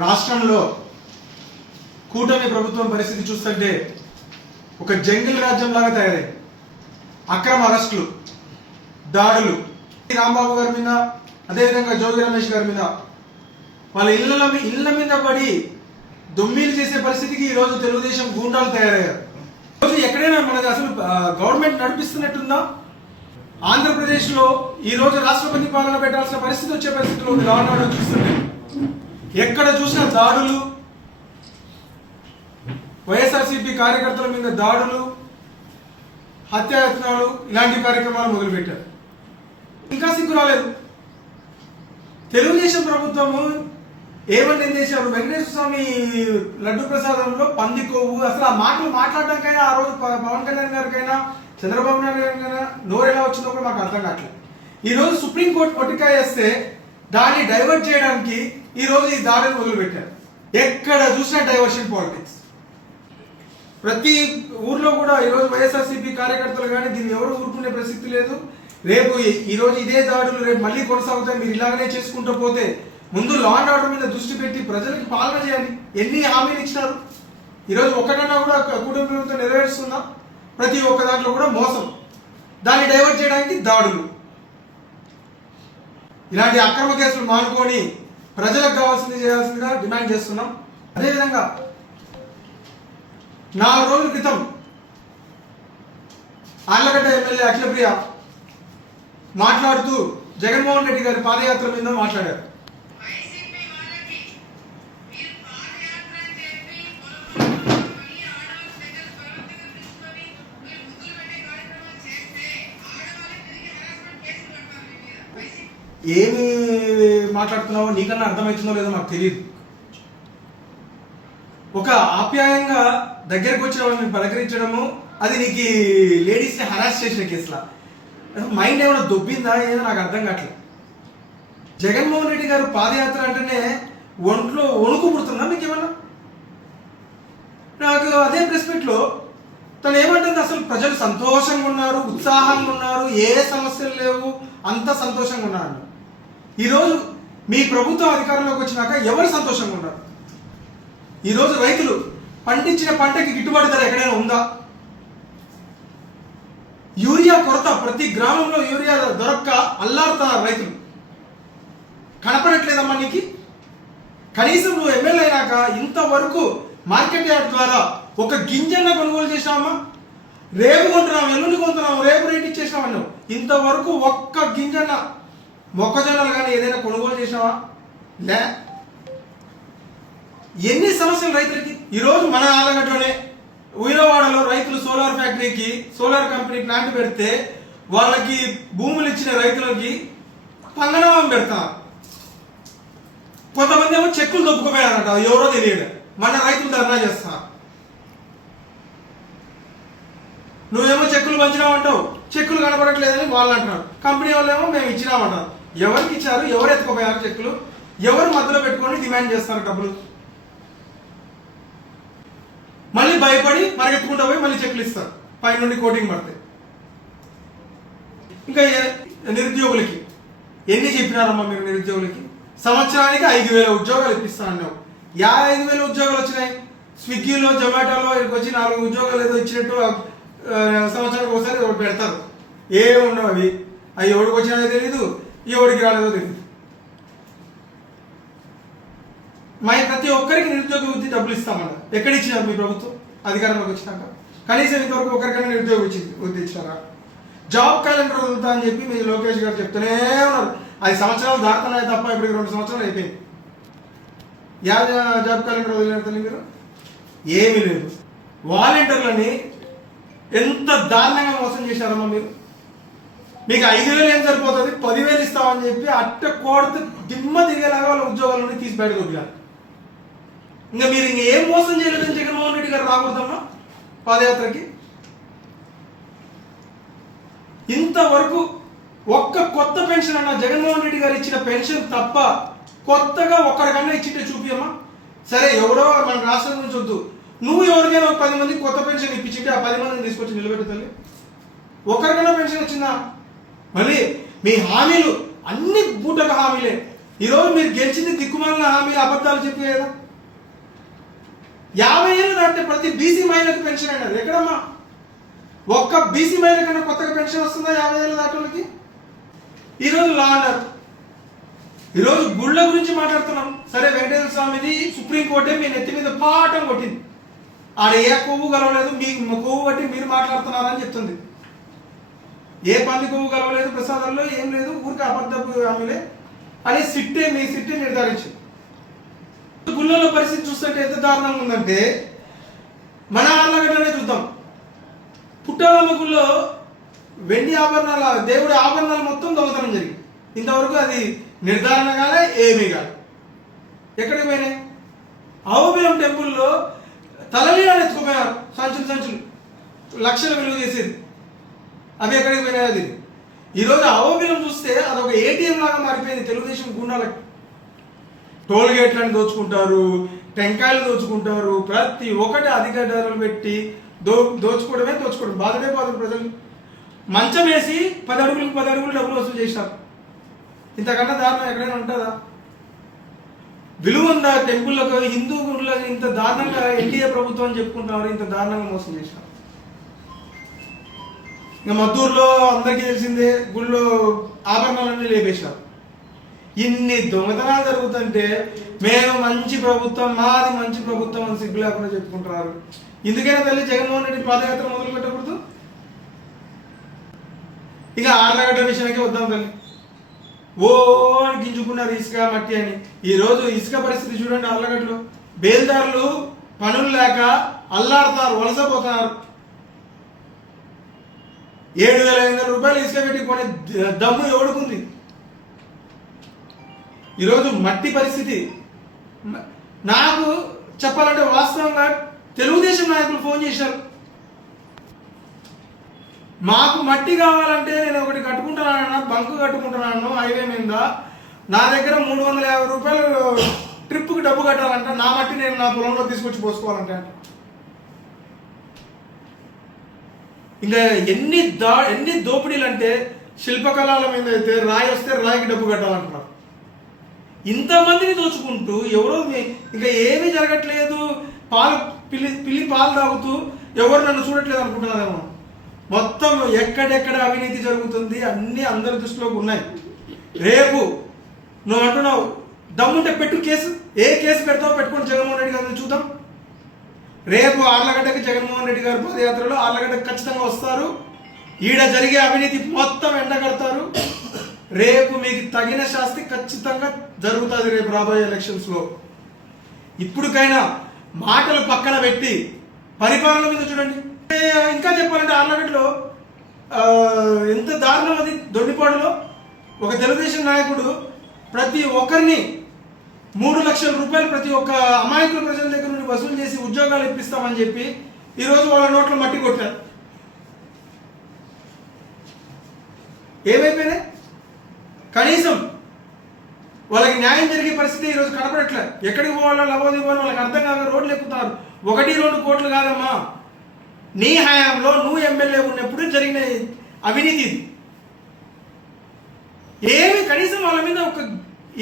రాష్ట్రంలో కూటమి ప్రభుత్వం పరిస్థితి చూస్తుంటే ఒక జంగిల్ రాజ్యం లాగా తయారైంది. అక్రమ అరెస్టులు, దాడులు, రాంబాబు గారి మీద, అదేవిధంగా జోగి రమేష్ గారి మీద, వాళ్ళ ఇళ్ల మీద పడి దొమ్మీలు చేసే పరిస్థితికి ఈరోజు తెలుగుదేశం గూండాలు తయారయ్యారు. ఈరోజు ఎక్కడైనా మనది అసలు గవర్నమెంట్ నడిపిస్తున్నట్టుందా? ఆంధ్రప్రదేశ్లో ఈరోజు రాష్ట్రపతి పాలన పెట్టాల్సిన పరిస్థితి వచ్చే పరిస్థితిలో ఉంది. లా అండ్ ఆర్డర్ చూస్తుంటే ఎక్కడ చూసినా దాడులు, వైఎస్ఆర్సీపీ కార్యకర్తల మీద దాడులు, హత్యాయత్నాలు, ఇలాంటి కార్యక్రమాలు మొదలుపెట్టారు. ఇంకా సిగ్గు రాలేదు. తెలుగుదేశం ప్రభుత్వము ఏమని నిందేశారు? వెంకటేశ్వర స్వామి లడ్డు ప్రసాదంలో పంది కొవ్వు, అసలు ఆ మాటలు మాట్లాడడానికైనా ఆ రోజు పవన్ కళ్యాణ్ గారికైనా చంద్రబాబు నాయుడు గారికైనా నోరు ఎలా వచ్చిందో కూడా మాకు అర్థం కావట్లేదు. ఈరోజు సుప్రీంకోర్టు కొట్టికాయ వేస్తే దాన్ని డైవర్ట్ చేయడానికి ఈరోజు ఈ దాడిని మొదలుపెట్టారు. ఎక్కడ చూసినా డైవర్షన్ పాలిటిక్స్. ప్రతి ఊర్లో కూడా ఈరోజు వైఎస్ఆర్సీపీ కార్యకర్తలు కానీ దీన్ని ఎవరు ఊరుకునే ప్రసక్తి లేదు. రేపు ఈరోజు ఇదే దాడులు రేపు మళ్ళీ కొనసాగుతాయి. మీరు ఇలాగనే చేసుకుంటూ పోతే ముందు లా అండ్ ఆర్డర్ మీద దృష్టి పెట్టి ప్రజలకు పాలన చేయాలి. ఎన్ని హామీలు ఇచ్చినారు? ఈరోజు ఒక్కటన్నా కూడా కూటమి ప్రభుత్వం నెరవేరుస్తుందా? ప్రతి ఒక్క దాంట్లో కూడా మోసం. దాన్ని డైవర్ట్ చేయడానికి దాడులు. ఇలాంటి అక్రమ కేసులు మానుకొని ప్రజలకు కావాల్సింది చేయాల్సిందిగా డిమాండ్ చేస్తున్నాం. అదేవిధంగా 4 రోజుల క్రితం ఆళ్లగడ్డ ఎమ్మెల్యే అఖిలప్రియ మాట్లాడుతూ జగన్మోహన్ రెడ్డి గారి పాదయాత్ర మీద మాట్లాడారు. ఏమి మాట్లాడుతున్నావో నీకన్నా అర్థమవుతుందో లేదో మాకు తెలియదు. ఒక ఆప్యాయంగా దగ్గరకు వచ్చిన వాళ్ళని పలకరించడము, అది నీకు లేడీస్ని హరాస్ చేసిన కేసులా? మైండ్ ఏమైనా దొబ్బిందా ఏదో నాకు అర్థం కావట్లేదు. జగన్మోహన్ రెడ్డి గారు పాదయాత్ర అంటేనే ఒంట్లో వణుకు పుడుతుందా మీకు ఏమన్నా? నాకు అదే ప్రెస్ మీట్లో తను ఏమంటుంది, అసలు ప్రజలు సంతోషంగా ఉన్నారు, ఉత్సాహంగా ఉన్నారు, ఏ సమస్యలు లేవు, అంత సంతోషంగా ఉన్నారు. ఈరోజు మీ ప్రభుత్వం అధికారంలోకి వచ్చినాక ఎవరు సంతోషంగా ఉన్నారు? ఈరోజు రైతులు పండించిన పంటకి గిట్టుబాటు ధర ఎక్కడైనా ఉందా? యూరియా కొరత, ప్రతి గ్రామంలో యూరియా దొరక్క అల్లాడుతున్నారు రైతులు. కనపడట్లేదమ్మా నీకు? కనీసం నువ్వు ఎమ్మెల్యే అయినాక ఇంతవరకు మార్కెట్ యార్డ్ ద్వారా ఒక గింజన్న కొనుగోలు చేసినామా? రేపు కొంటున్నాము, ఎల్లుండి కొంటున్నాము, రేపు రేట్ ఇచ్చేసినామా? ఇంతవరకు ఒక్క గింజన్న మొక్కజొన్నలు కానీ ఏదైనా కొనుగోలు చేసినావా? లే. ఎన్ని సమస్యలు రైతులకి. ఈరోజు మన ఆలగడ్డలోనే ఉయ్యవాడలో రైతులు సోలార్ ఫ్యాక్టరీకి, సోలార్ కంపెనీ ప్లాంట్ పెడితే వాళ్ళకి భూములు ఇచ్చిన రైతులకి పంగనామం పెడతారు. కొంతమంది ఏమో చెక్కులు దొప్పుకుపోయారట, ఎవరో తెలియదు. మన రైతులు ధర్నా చేస్తారు. నువ్వేమో చెక్కులు పంచినావంటావు, చెక్కులు కనపడట్లేదని వాళ్ళు అంటున్నారు. కంపెనీ వాళ్ళు ఏమో మేము ఇచ్చినామంటారు. ఎవరికి ఇచ్చారు? ఎవరు ఎత్తుకుపోయారు చెక్కులు? ఎవరు మధ్యలో పెట్టుకొని డిమాండ్ చేస్తారు డబ్బులు? మళ్ళీ భయపడి మరగెత్తుకుంటూ పోయి మళ్ళీ చెక్కులు ఇస్తారు, పైనుండి కోటింగ్ పడతాయి. ఇంకా నిరుద్యోగులకి ఎన్ని చెప్పినారమ్మా మీరు? నిరుద్యోగులకి సంవత్సరానికి 5,000 ఉద్యోగాలు ఇప్పిస్తా అన్నావు. 5,000 ఉద్యోగాలు వచ్చినాయి. స్విగ్గీలో, జొమాటోలో వచ్చి 4 ఉద్యోగాలు ఏదో ఇచ్చినట్టు సంవత్సరానికి ఒకసారి ఒకటి పెడతారు. ఏమి ఉండవు అవి. అవి ఎవడికి వచ్చినాయో తెలీదు, ఎవడికి రాలేదో తెలియదు. ప్రతి ఒక్కరికి నిరుద్యోగ వృత్తి డబ్బులు ఇస్తామన్నారు. ఎక్కడ ఇచ్చినారు మీ ప్రభుత్వం అధికారంలోకి వచ్చినాక? కనీసం ఇంతవరకు ఒకరికైనా నిరుద్యోగ వృత్తి ఇచ్చినారా? జాబ్ క్యాలెండర్ వదులుతా అని చెప్పి మీ లోకేష్ గారు చెప్తూనే ఉన్నారు. 5 సంవత్సరాలు దాటుతున్నాయి తప్ప ఇప్పటికి 2 సంవత్సరాలు అయిపోయింది. జాబ్ క్యాలెండర్ వదిలినట్టు మీరు ఏమీ లేదు. వాలంటీర్లని ఎంత దారుణంగా మోసం చేశారమ్మా మీరు. మీకు 5,000 ఏం సరిపోతుంది, 10,000 ఇస్తామని చెప్పి అట్ట కోడితే దిమ్మ దిగేలాగా వాళ్ళ ఉద్యోగాలని తీసి బయటకు వదిలారు. ఇంకా మీరు ఏం మోసం చేయలేదని జగన్మోహన్ రెడ్డి గారు రాకూడదమ్మా పాదయాత్రకి? ఇంతవరకు ఒక్క కొత్త పెన్షన్ అన్న జగన్మోహన్ రెడ్డి గారు ఇచ్చిన పెన్షన్ తప్ప కొత్తగా ఒక్కరికన్నా ఇచ్చింటే చూపియమ్మా. సరే, ఎవరో మన రాష్ట్రం నుంచి వద్దు, నువ్వు ఎవరికైనా 10 మందికి కొత్త పెన్షన్ ఇప్పించింటే ఆ 10 మందిని తీసుకొచ్చి నిలబెట్టుతుంది. ఒకరికైనా పెన్షన్ వచ్చిందా? మళ్ళీ మీ హామీలు అన్ని బూటక హామీలే. ఈరోజు మీరు గెలిచింది దిక్కుమాలిన హామీలు అబద్ధాలు చెప్పి కదా. 50 ఏళ్ళు దాటితే ప్రతి బీసీ మహిళకు పెన్షన్ అయినది ఎక్కడమ్మా? ఒక్క బీసీ మహిళ కన్నా కొత్తగా పెన్షన్ వస్తుందా 50 ఏళ్ళు దాటోళ్ళకి? ఈరోజు లా అండర్, ఈరోజు గుళ్ళ గురించి మాట్లాడుతున్నాం. సరే, వెంకటేశ్వర స్వామిది సుప్రీంకోర్టే మీ నెత్తి మీద పాఠం కొట్టింది. ఆడ ఏ కొవ్వు కలవలేదు, మీ కొవ్వు బట్టి మీరు మాట్లాడుతున్నారని చెప్తుంది. ఏ పంది కొవ్వు కలవలేదు ప్రసాదాల్లో, ఏం లేదు, ఊరికి అబద్ధపు హామీలే అని మీ సిట్టే నిర్ధారించింది. గుళ్ళలో పరిస్థితి చూస్తుంటే ఎంత దారుణంగా ఉందంటే, మన ఆర్లగడ్డనే చూద్దాం. పుట్టాలమ్మ గుళ్ళో వెండి ఆభరణాల, దేవుడి ఆభరణాలు మొత్తం దొంగతనం జరిగింది. ఇంతవరకు అది నిర్ధారణ కాలే, ఏమీ కాదు. ఎక్కడికి పోయినాయి? అహోబిలం టెంపుల్లో తలలీలను ఎత్తుకుపోయారు, సంచులు లక్షల విలువ చేసేది. అవి ఎక్కడికి పోయినాయి? అది ఈరోజు అహోబిలం చూస్తే అదొక ఏటీఎం లాగా మారిపోయింది తెలుగుదేశం గుండాలకు. టోల్ గేట్లను దోచుకుంటారు, టెంకాయలు దోచుకుంటారు, ప్రతి ఒక్కటి అధిక ధరలు పెట్టి దోచుకోవడం. బాధుడే ప్రజలు మంచం వేసి 10 అడుగులకు 10 అడుగులు డబ్బులు వసూలు చేశారు. ఇంతకన్నా దారుణం ఎక్కడైనా ఉంటుందా? విలువ ఉందా టెంపుల్లకు? హిందూ గుళ్ళకు ఇంత దారుణంగా ఎన్డీఏ ప్రభుత్వం చెప్పుకుంటున్నారు, ఇంత దారుణంగా మోసం చేశారు. ఇంకా మద్దూరులో అందరికీ తెలిసిందే, గుళ్ళో ఆభరణాలన్నీ లేపేశారు. ఇన్ని దొంగతనాలు జరుగుతుంటే మేము మంచి ప్రభుత్వం, మాది మంచి ప్రభుత్వం అని సిగ్గు లేకుండా చెప్పుకుంటున్నారు. ఇందుకైనా తల్లి జగన్మోహన్ రెడ్డి పాదయాత్ర మొదలు పెట్టకూడదు. ఇక ఆర్లగడ్డ విషయానికి వద్దాం తల్లి. ఓ అని గింజుకున్నారు ఇసుక మట్టి అని. ఈరోజు ఇసుక పరిస్థితి చూడండి. ఆర్లగడ్డలో బేల్దారులు పనులు లేక అల్లాడుతారు, వలసపోతున్నారు. 7,500 రూపాయలు ఇసుక పెట్టి కొనే దమ్ము ఎవడుకుంది? ఈరోజు మట్టి పరిస్థితి. నాకు చెప్పాలంటే వాస్తవంగా తెలుగుదేశం నాయకులు ఫోన్ చేశారు, మాకు మట్టి కావాలంటే నేను ఒకటి కట్టుకుంటున్నాను, బంకు కట్టుకుంటున్నాను హైవే మీద, నా దగ్గర 350 రూపాయలు ట్రిప్కి డబ్బు కట్టాలంట, నా మట్టి నేను నా పొలంలో తీసుకొచ్చి పోసుకోవాలంటే. ఇంకా ఎన్ని దోపిడీలు అంటే, శిల్పకళల మీద అయితే రాయి వస్తే రాయికి డబ్బు కట్టాలంటున్నారు. ఇంతమందిని దోచుకుంటూ ఎవరో ఇంకా ఏమీ జరగట్లేదు, పిల్లి పాలు తాగుతూ ఎవరు నన్ను చూడట్లేదు అనుకుంటున్నారేమో. మొత్తం ఎక్కడెక్కడ అవినీతి జరుగుతుంది అన్నీ అందరి దృష్టిలోకి ఉన్నాయి. రేపు నువ్వు అంటున్నావు దమ్ముంటే పెట్టు కేసు, ఏ కేసు పెడతావో పెట్టుకొని జగన్మోహన్ రెడ్డి గారిని చూద్దాం. రేపు ఆర్లగడ్డకి జగన్మోహన్ రెడ్డి గారి పాదయాత్రలో ఆర్లగడ్డకి ఖచ్చితంగా వస్తారు. ఈడ జరిగే అవినీతి మొత్తం ఎండగడతారు. రేపు మీకు తగిన శాస్తి ఖచ్చితంగా జరుగుతుంది రేపు రాబోయే ఎలక్షన్స్లో. ఇప్పటికైనా మాటలు పక్కన పెట్టి పరిపాలన మీద చూడండి. ఇంకా చెప్పాలంటే ఆర్లగడ్డలో ఎంత దారుణం అది. దొడ్డిపాడులో ఒక తెలుగుదేశం నాయకుడు ప్రతి ఒక్కరిని 3 లక్షల రూపాయలు ప్రతి ఒక్క అమాయకుల ప్రజల దగ్గర నుండి వసూలు చేసి ఉద్యోగాలు ఇప్పిస్తామని చెప్పి ఈరోజు వాళ్ళ నోట్లో మట్టి కొట్టారు. ఏమైపోయినాయి? కనీసం వాళ్ళకి న్యాయం జరిగే పరిస్థితి ఈరోజు కనపడట్లే. ఎక్కడికి పోవాలో లవోదివ్వాలో వాళ్ళకి అర్థం కాక రోడ్లు ఎక్కుతున్నారు. 1-2 కోట్లు కాదమ్మా, నీ హయాంలో నువ్వు ఎమ్మెల్యే ఉన్నప్పుడు జరిగిన అవినీతి. ఏమి కనీసం వాళ్ళ మీద ఒక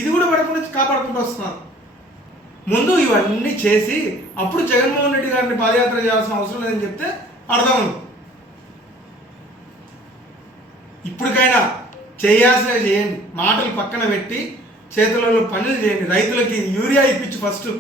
ఇది కూడా పడకుండా కాపాడుకుంటూ వస్తున్నారు. ముందు ఇవన్నీ చేసి అప్పుడు జగన్మోహన్ రెడ్డి గారిని పాదయాత్ర చేయాల్సిన అవసరం లేదని చెప్తే అర్థం ఉంది. ఇప్పటికైనా చేయాల్సినవి చేయండి, మాటలు పక్కన పెట్టి చేతులలో పనులు చేయండి. రైతులకి యూరియా ఇప్పించి ఫస్ట్